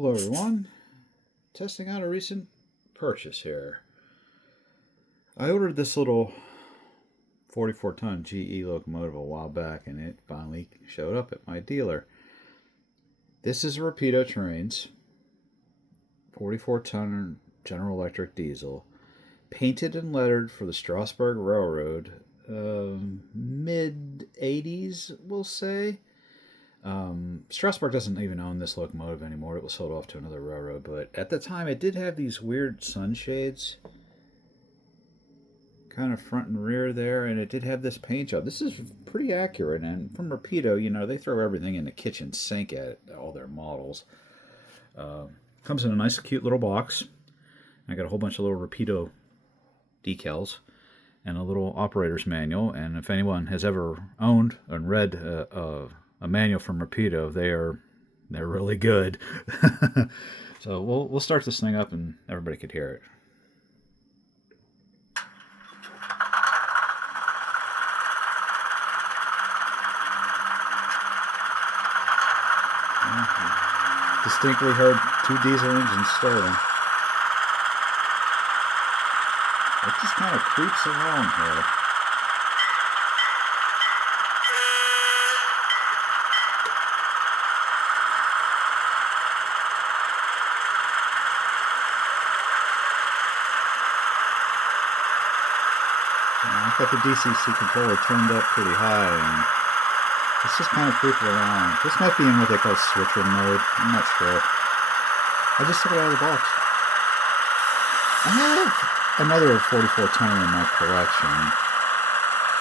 Hello everyone, testing out a recent purchase here. I ordered this little 44-ton GE locomotive a while back and it finally showed up at my dealer. This is a Rapido Trains 44-ton General Electric diesel, painted and lettered for the Strasburg Railroad, mid-80s we'll say. Strasburg doesn't even own this locomotive anymore. It was sold off to another railroad, but at the time it did have these weird sunshades kind of front and rear there, and it did have this paint job. This is pretty accurate, and from Rapido, you know, they throw everything in the kitchen sink at all their models. Comes in a nice cute little box. I got a whole bunch of little Rapido decals and a little operator's manual, and if anyone has ever owned and read a manual from Rapido, they're really good. So we'll start this thing up and everybody could hear it. Distinctly heard two diesel engines starting. It just kind of creeps along here. I've got the DCC controller turned up pretty high, and it's just kind of creeping along. This might be in what they call switcher mode. I'm not sure. I just took it out of the box. I have another 44-tonner in my collection,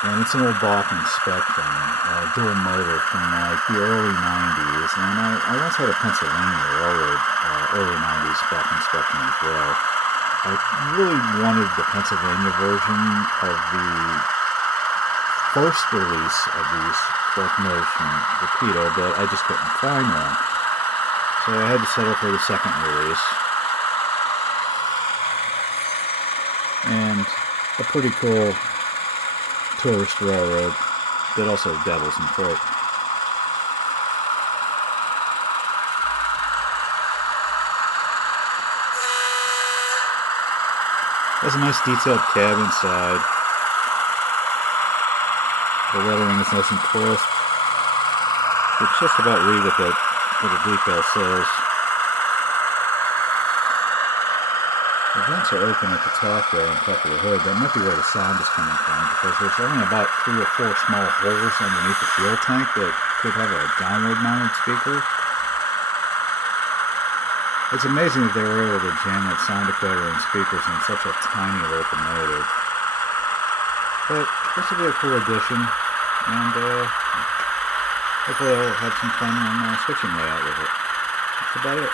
and it's an old Bachman Spectrum, dual motor from like the early 90s, and I once had a Pennsylvania Railroad early 90s Bachman Spectrum as well. I really wanted the Pennsylvania version of the first release of these locomotives from Rapido, but I just couldn't find one. So I had to settle for the second release. And a pretty cool tourist railroad that also dabbles in freight. Has a nice detailed cab inside. The lettering is nice and crisp. It's just about read what that little decal says. The vents are open at the top there on top of the hood. That might be where the sound is coming from, because there's only about 3 or 4 small holes underneath the fuel tank that could have a downward mounted speaker. It's amazing that they were able to jam that sound decoder and speakers in such a tiny locomotive. But this will be a cool addition, and hopefully I'll have some fun on switching layout with it. That's about it.